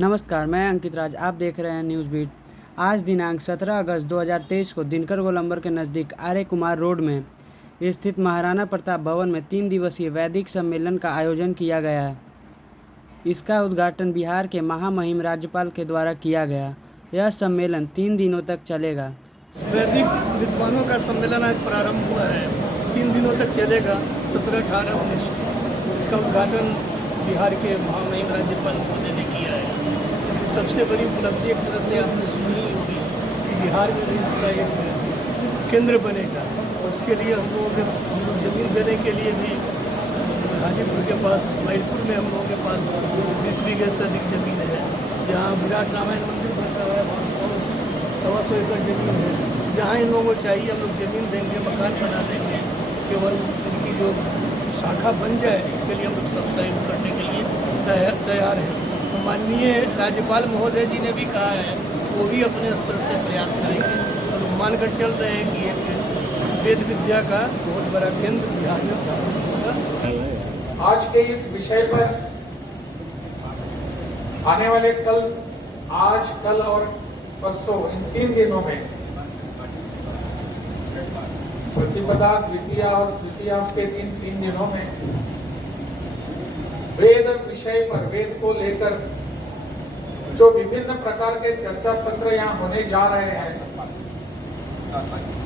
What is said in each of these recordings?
नमस्कार, मैं अंकित राज। आप देख रहे हैं न्यूज़ बीट। आज दिनांक 17 अगस्त 2023 को दिनकर गोलंबर के नज़दीक आर्य कुमार रोड में स्थित महाराणा प्रताप भवन में 3 दिवसीय वैदिक सम्मेलन का आयोजन किया गया है। इसका उद्घाटन बिहार के महामहिम राज्यपाल के द्वारा किया गया। यह सम्मेलन 3 दिनों तक चलेगा। वैदिक विद्वानों का सम्मेलन आज प्रारंभ हुआ है, 3 दिनों तक चलेगा। 17, 18, 19 इसका उद्घाटन बिहार के महामहिम राज्यपाल महोदय ने किया है। इसकी सबसे बड़ी उपलब्धि एक तरह से आपने सुनी होगी कि बिहार में भी इसका एक केंद्र बनेगा, और उसके लिए हम लोग जमीन देने के लिए भी हाजीपुर के पास इस्माइलपुर में हम लोगों के पास 20 बीघे से अधिक जमीन है, जहाँ विराट रामायण मंदिर बनता है। वहाँ 100 एकड़ जमीन है। जहाँ इन लोगों को चाहिए हम लोग ज़मीन देंगे, मकान बना देंगे। केवल इनकी जो शाखा बन जाए, इसके लिए हम लोग सब सहयोग करने के लिए तैयार हैं। तो माननीय राज्यपाल महोदय जी ने भी कहा है, वो भी अपने स्तर से प्रयास करेंगे और मानकर चल रहे हैं कि एक वेद विद्या का बहुत बड़ा केंद्र बिहार में प्रारंभ होगा। आज के इस विषय पर आने वाले आज कल और परसों इन 3 दिनों में प्रतिपदा, द्वितीया और तृतीया के 3 दिनों में वेद विषय पर, वेद को लेकर जो विभिन्न प्रकार के चर्चा सत्र यहाँ होने जा रहे हैं,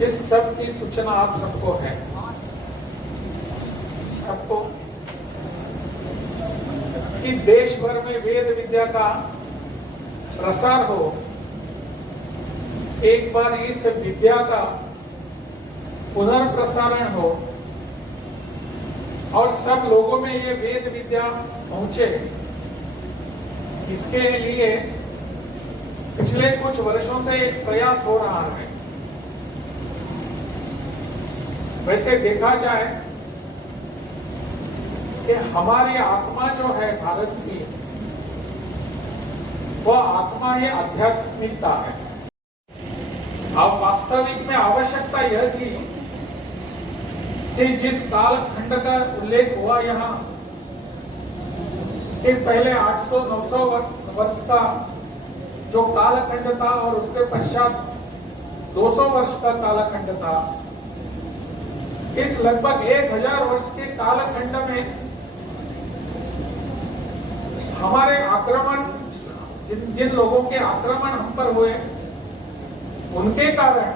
इस सब की सूचना आप सबको है। सबको कि देश भर में वेद विद्या का प्रसार हो, एक बार इस विद्या का पुनर्प्रसारण हो और सब लोगों में ये वेद विद्या पहुंचे। इसके लिए पिछले कुछ वर्षों से एक प्रयास हो रहा है। वैसे देखा जाए कि हमारी आत्मा जो है भारत की, वह आत्मा ही आध्यात्मिकता है। अब वास्तविक में आवश्यकता यह थी कि जिस कालखंड का उल्लेख हुआ यहाँ, कि पहले 800-900 वर्ष का जो कालखंड था और उसके पश्चात 200 वर्ष का कालखंड था, इस लगभग 1000 वर्ष के कालखंड में हमारे आक्रमण, जिन लोगों के आक्रमण हम पर हुए, उनके कारण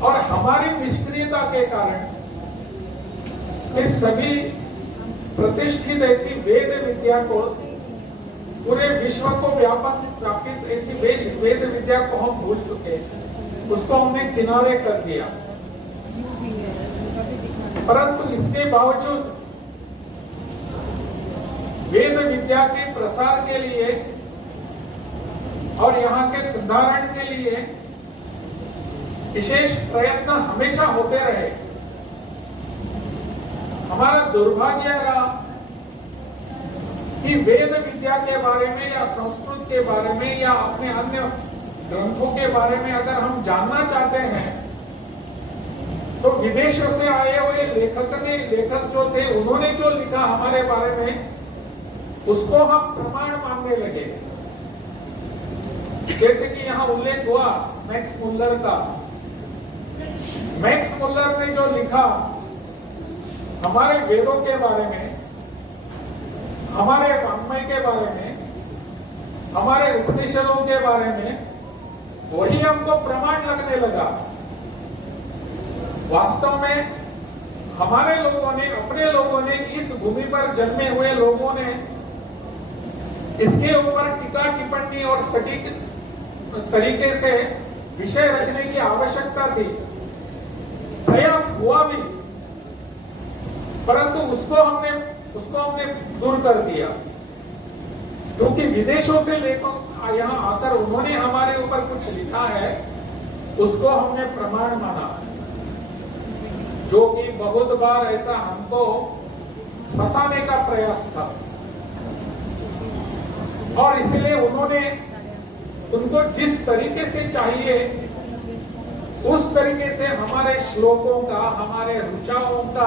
और हमारी निष्क्रियता के कारण इस सभी प्रतिष्ठित ऐसी वेद विद्या को, पूरे विश्व को व्यापित ऐसी वेद विद्या को हम भूल चुके, उसको हमने किनारे कर दिया। परंतु इसके बावजूद वेद विद्या के प्रसार के लिए और यहाँ के सुधारण के लिए विशेष प्रयत्न हमेशा होते रहे। हमारा दुर्भाग्य रहा कि वेद विद्या के बारे में या संस्कृत के बारे में या अपने अन्य ग्रंथों के बारे में अगर हम जानना चाहते हैं, तो विदेशों से आए हुए लेखक जो थे, उन्होंने जो लिखा हमारे बारे में, उसको हम प्रमाण मानने लगे। जैसे कि यहाँ उल्लेख हुआ मैक्स मुल्लर का। मैक्स मुल्लर ने जो लिखा हमारे वेदों के बारे में, हमारे वाङ्मय के बारे में, हमारे उपनिषदों के बारे में, वही हमको प्रमाण लगने लगा। वास्तव में हमारे लोगों ने, अपने लोगों ने, इस भूमि पर जन्मे हुए लोगों ने इसके ऊपर टीका टिप्पणी और सटीक तरीके से विषय रचने की आवश्यकता थी। प्रयास हुआ भी, परंतु उसको हमने दूर कर दिया, क्योंकि विदेशों से लेकर यहाँ आकर उन्होंने हमारे ऊपर कुछ लिखा है, उसको हमने प्रमाण माना, जो कि बहुत बार ऐसा हमको फंसाने का प्रयास था। और इसलिए उनको जिस तरीके से चाहिए उस तरीके से हमारे श्लोकों का, हमारे ऋचाओं का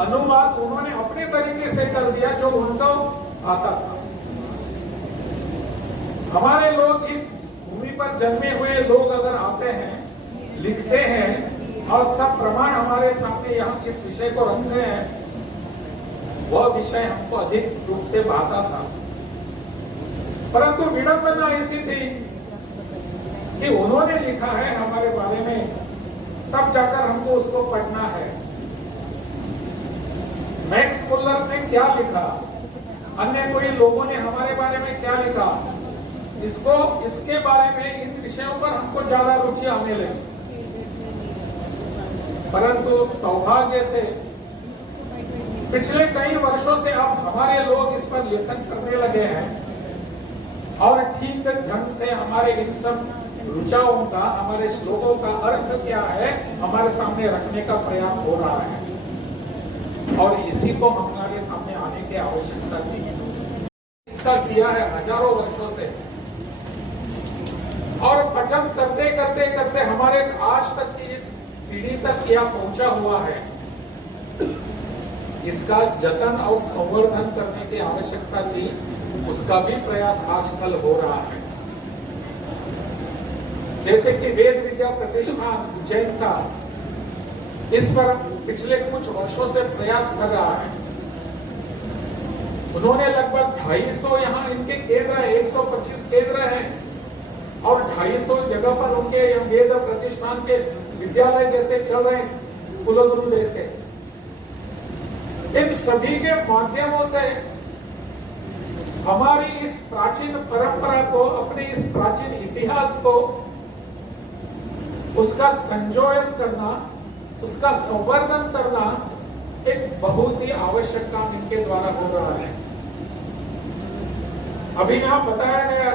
अनुवाद उन्होंने अपने तरीके से कर दिया, जो उनको आता था। हमारे लोग इस भूमि पर जन्मे हुए लोग अगर आते हैं, लिखते हैं और सब प्रमाण हमारे सामने यहाँ इस विषय को रखते हैं, वह विषय हमको अधिक रूप से भाता था। परंतु विडंबना ऐसी थी कि उन्होंने लिखा है हमारे बारे में, तब जाकर हमको उसको पढ़ना है। मैक्स मुल्लर ने क्या लिखा, अन्य कोई लोगों ने हमारे बारे में क्या लिखा, इसके बारे में, इन विषयों पर हमको ज्यादा रुचि आने लगी। परंतु सौभाग्य से पिछले कई वर्षों से अब हमारे लोग इस पर लेखन करने लगे हैं और ठीक ढंग से हमारे इन सब रुचाओं का, हमारे श्लोकों का अर्थ क्या है, हमारे सामने रखने का प्रयास हो रहा है और इसी को हमारे सामने आने की आवश्यकता थी। इसका किया है हजारों वर्षों से और पठन करते करते करते हमारे आज तक की इस पीढ़ी तक यह पहुंचा हुआ है। इसका जतन और संवर्धन करने की आवश्यकता थी, उसका भी प्रयास आजकल हो रहा है। जैसे कि वेद विद्या प्रतिष्ठान उज्जैन का इस पर पिछले कुछ वर्षों से प्रयास कर रहा है। उन्होंने लगभग 250 यहाँ इनके केंद्र है, 125 केंद्र हैं और 250 जगह पर उनके वेद प्रतिष्ठान के विद्यालय जैसे चल रहे हैं, कुलगुरु जैसे। इन सभी के माध्यमों से हमारी इस प्राचीन परंपरा को, अपने इस प्राचीन इतिहास को, उसका संजोयन करना, उसका संवर्धन करना एक बहुत ही आवश्यक काम इनके द्वारा हो रहा है। अभी यहां बताया गया,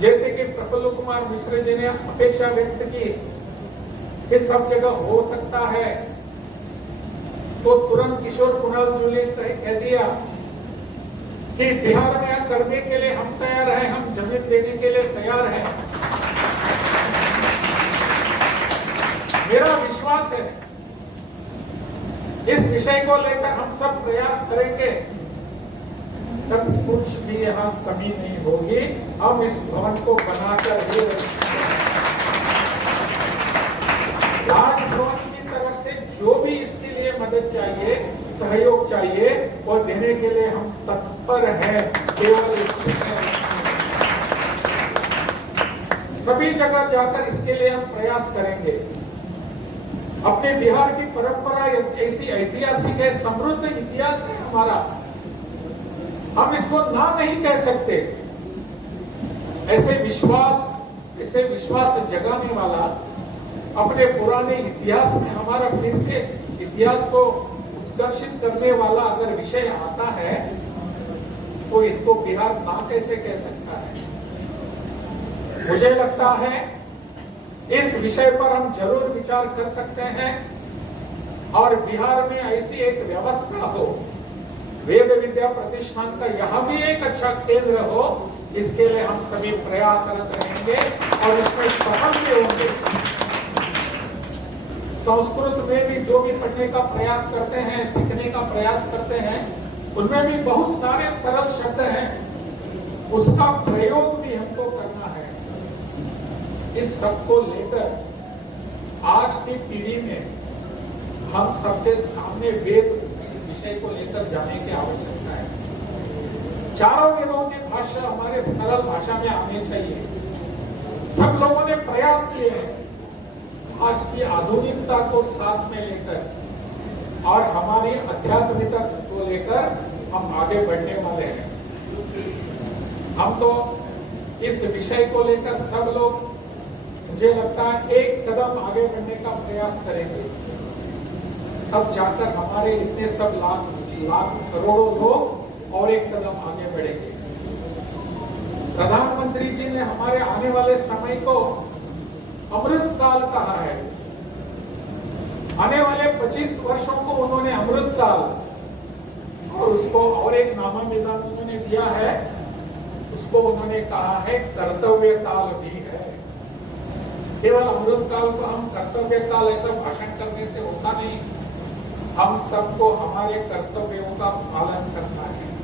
जैसे कि प्रफुल्ल कुमार मिश्र जी ने अपेक्षा व्यक्त की कि सब जगह हो सकता है, तो तुरंत किशोर कुणाल जी ने कह दिया कि बिहार में करने के लिए हम तैयार हैं, हम जमीन देने के लिए तैयार हैं। मेरा विश्वास है इस विषय को लेकर हम सब प्रयास करेंगे, तब कुछ भी यहाँ कमी नहीं होगी। हम इस भवन को बनाकर ही राजभवन की तरफ से जो भी इसके लिए मदद चाहिए, सहयोग चाहिए, वो देने के लिए हम तत्पर हैं। केवल सभी जगह जाकर इसके लिए हम प्रयास करेंगे। अपने बिहार की परंपरा ऐसी ऐतिहासिक है, समृद्ध इतिहास है हमारा, हम इसको ना नहीं कह सकते। ऐसे विश्वास जगाने वाला, अपने पुराने इतिहास में हमारा फिर से इतिहास को उत्कर्षित करने वाला अगर विषय आता है, तो इसको बिहार ना कैसे कह सकता है। मुझे लगता है इस विषय पर हम जरूर विचार कर सकते हैं और बिहार में ऐसी एक व्यवस्था हो, वेद विद्या प्रतिष्ठान का यहाँ भी एक अच्छा केंद्र हो, इसके लिए हम सभी प्रयासरत रहेंगे और इसमें सफल भी होंगे। संस्कृत में भी जो भी पढ़ने का प्रयास करते हैं, सीखने का प्रयास करते हैं, उनमें भी बहुत सारे सरल शब्द हैं, उसका प्रयोग भी हमको करना है। इस सब को लेकर आज की पीढ़ी में हम सबके सामने वेद, इस विषय को लेकर जाने की आवश्यकता है। चारों वेदों की भाषा हमारे सरल भाषा में आनी चाहिए। सब लोगों ने प्रयास किए हैं आज की आधुनिकता को साथ में लेकर और हमारी आध्यात्मिकता को लेकर हम आगे बढ़ने वाले हैं। हम तो इस विषय को लेकर सब लोग, मुझे लगता है, एक कदम आगे बढ़ने का प्रयास करेंगे, तब जाकर हमारे इतने सब लाख करोड़ों लोग और एक कदम आगे बढ़ेंगे। प्रधानमंत्री जी ने हमारे आने वाले समय को अमृत काल कहा है। आने वाले 25 वर्षों को उन्होंने अमृत काल, और उसको और एक नामाभिधान उन्होंने दिया है, उसको उन्होंने कहा है कर्तव्य काल भी है। केवल अमृत काल को हम कर्तव्य काल ऐसा भाषण करने से होता नहीं, हम सबको हमारे कर्तव्यों का पालन करना है।